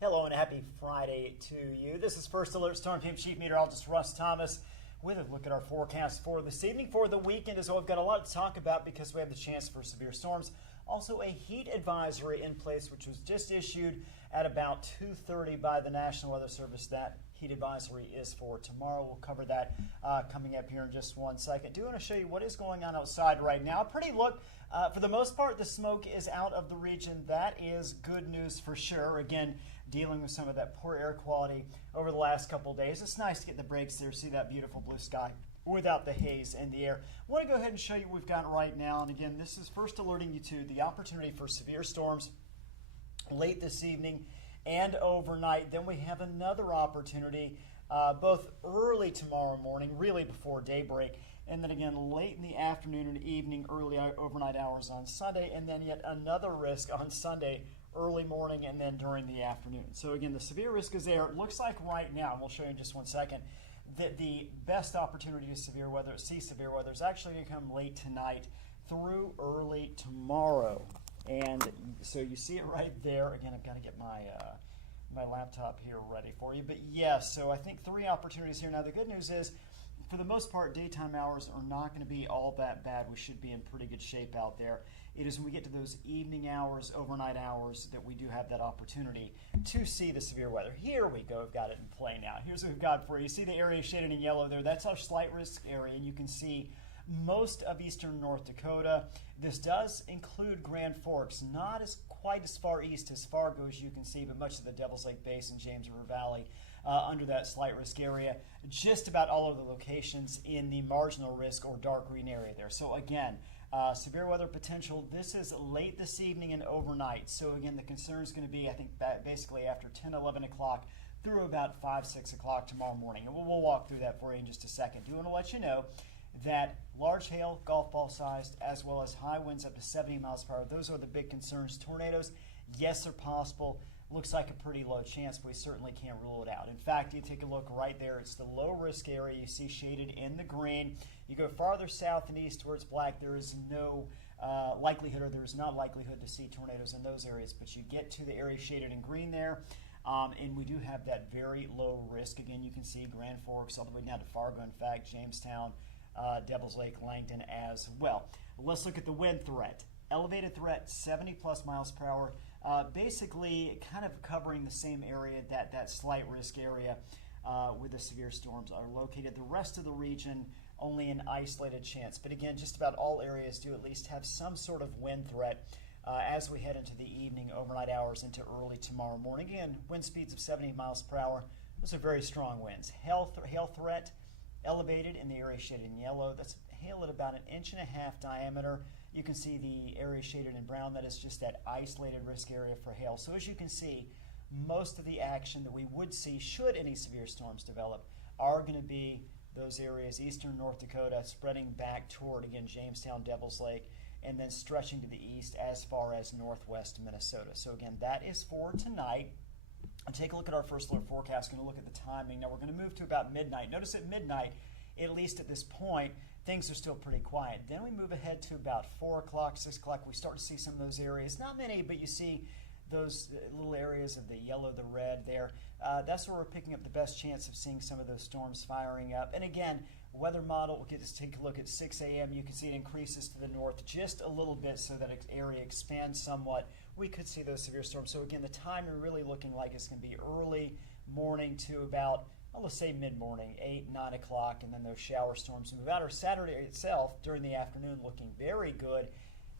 Hello and happy Friday to you. This is First Alert Storm Team Chief Meteorologist Russ Thomas with a look at our forecast for this evening. For the weekend as well, we've got a lot to talk about because we have the chance for severe storms. Also a heat advisory in place, which was just issued at about 2:30 by the National Weather Service. That heat advisory is for tomorrow. We'll cover that coming up here in just 1 second. I do want to show you what is going on outside right now. Pretty look. For the most part, the smoke is out of the region. That is good news for sure. Again, dealing with some of that poor air quality over the last couple of days. It's nice to get the breaks there, see that beautiful blue sky without the haze in the air. I want to go ahead and show you what we've got right now. And again, this is first alerting you to the opportunity for severe storms late this evening and overnight. Then we have another opportunity both early tomorrow morning, really before daybreak, and then again late in the afternoon and evening, early overnight hours on Sunday, and then yet another risk on Sunday, early morning, and then during the afternoon. So again, the severe risk is there. It looks like right now, and we'll show you in just 1 second, that the best opportunity to see severe weather is actually going to come late tonight through early tomorrow. And so you see it right there. Again, I've got to get my my laptop here ready for you. But yes, so I think 3 opportunities here. Now the good news is, for the most part, daytime hours are not going to be all that bad. We should be in pretty good shape out there. It is when we get to those evening hours, overnight hours, that we do have that opportunity to see the severe weather. Here we go. We've got it in play now. Here's what we've got for you. You see the area shaded in yellow there. That's our slight risk area, and you can see most of eastern North Dakota. This does include Grand Forks, not quite as far east as Fargo as you can see, but much of the Devil's Lake Basin, James River Valley, under that slight risk area. Just about all of the locations in the marginal risk or dark green area there. So again, severe weather potential. This is late this evening and overnight. So again, the concern is going to be, I think, basically after 10, 11 o'clock through about 5, 6 o'clock tomorrow morning. And we'll walk through that for you in just a second. Do want to let you know that large hail, golf ball sized, as well as high winds up to 70 miles per hour, those are the big concerns. Tornadoes, yes, they're possible. Looks like a pretty low chance, but we certainly can't rule it out. In fact, you take a look right there. It's the low risk area you see shaded in the green. You go farther south and east where it's black, there is no likelihood, or there is not likelihood to see tornadoes in those areas. But you get to the area shaded in green there, and we do have that very low risk. Again, you can see Grand Forks all the way down to Fargo, in fact, Jamestown, Devil's Lake, Langdon as well. Let's look at the wind threat. Elevated threat, 70 plus miles per hour, basically kind of covering the same area, that slight risk area where the severe storms are located. The rest of the region, only an isolated chance. But again, just about all areas do at least have some sort of wind threat as we head into the evening, overnight hours, into early tomorrow morning. Again, wind speeds of 70 miles per hour. Those are very strong winds. Hail threat, elevated in the area shaded in yellow. That's hail at about 1.5 inches diameter. You can see the area shaded in brown. That is just that isolated risk area for hail. So as you can see, most of the action that we would see should any severe storms develop are going to be those areas, eastern North Dakota, spreading back toward, again, Jamestown, Devil's Lake, and then stretching to the east as far as northwest Minnesota. So again, that is for tonight. And take a look at our first alert forecast. Going to look at the timing. Now we're going to move to about midnight. Notice at midnight, at least at this point, things are still pretty quiet. Then we move ahead to about 4 o'clock, 6 o'clock. We start to see some of those areas. Not many, but you see those little areas of the yellow, the red there. That's where we're picking up the best chance of seeing some of those storms firing up. And again, weather model, we'll get to take a look at 6 a.m. You can see it increases to the north just a little bit so that area expands somewhat. We could see those severe storms. So again, the time you're really looking like is going to be early morning to about, well, let's say mid-morning, 8, 9 o'clock, and then those shower storms move out. Or Saturday itself, during the afternoon, looking very good.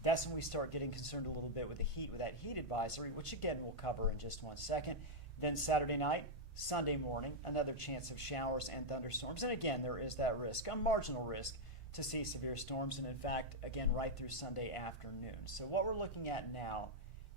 That's when we start getting concerned a little bit with the heat, with that heat advisory, which again we'll cover in just 1 second. Then Saturday night, Sunday morning, another chance of showers and thunderstorms. And again, there is that risk, a marginal risk, to see severe storms. And in fact, again, right through Sunday afternoon. So what we're looking at now,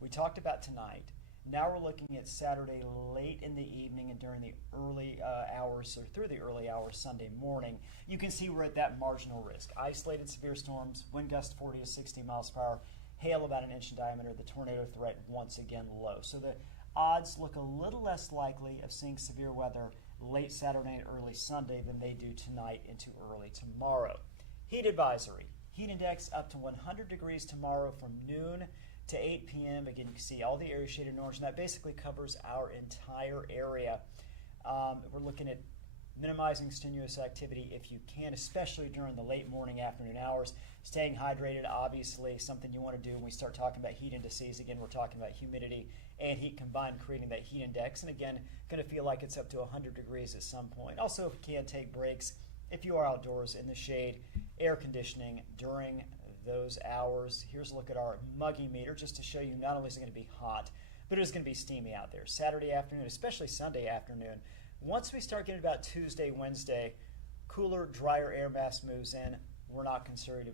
we talked about tonight. Now we're looking at Saturday late in the evening and during the early hours, or through the early hours Sunday morning. You can see we're at that marginal risk. Isolated severe storms, wind gust 40 to 60 miles per hour, hail about 1 inch in diameter, the tornado threat once again low. So the odds look a little less likely of seeing severe weather late Saturday and early Sunday than they do tonight into early tomorrow. Heat advisory. Heat index up to 100 degrees tomorrow from noon to 8 p.m. Again, you can see all the areas shaded in orange, and that basically covers our entire area. We're looking at minimizing strenuous activity if you can, especially during the late morning, afternoon hours. Staying hydrated, obviously, something you want to do when we start talking about heat indices. Again, we're talking about humidity and heat combined, creating that heat index. And again, going to feel like it's up to 100 degrees at some point. Also, if you can, take breaks if you are outdoors in the shade, air conditioning during those hours. Here's a look at our muggy meter just to show you not only is it going to be hot, but it is going to be steamy out there. Saturday afternoon, especially Sunday afternoon. Once we start getting about Tuesday, Wednesday, cooler, drier air mass moves in. We're not concerned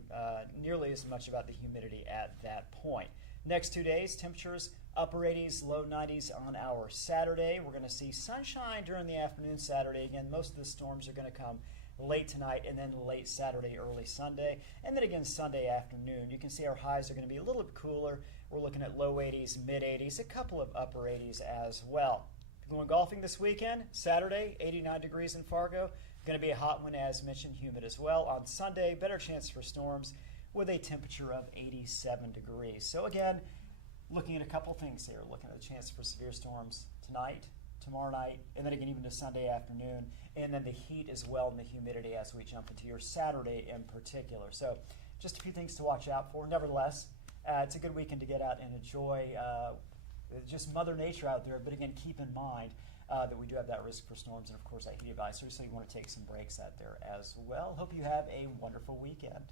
nearly as much about the humidity at that point. Next 2 days, temperatures upper 80s, low 90s on our Saturday. We're going to see sunshine during the afternoon Saturday. Again, most of the storms are going to come late tonight and then late Saturday, early Sunday. And then again, Sunday afternoon. You can see our highs are going to be a little bit cooler. We're looking at low 80s, mid 80s, a couple of upper 80s as well. Going golfing this weekend, Saturday, 89 degrees in Fargo. Going to be a hot one, as mentioned, humid as well. On Sunday, better chance for storms with a temperature of 87 degrees. So again, looking at a couple things here. Looking at the chance for severe storms tonight, tomorrow night, and then again even to Sunday afternoon. And then the heat as well and the humidity as we jump into your Saturday in particular. So just a few things to watch out for. Nevertheless, it's a good weekend to get out and enjoy just Mother Nature out there, but again, keep in mind that we do have that risk for storms and, of course, that heat advisory, so you want to take some breaks out there as well. Hope you have a wonderful weekend.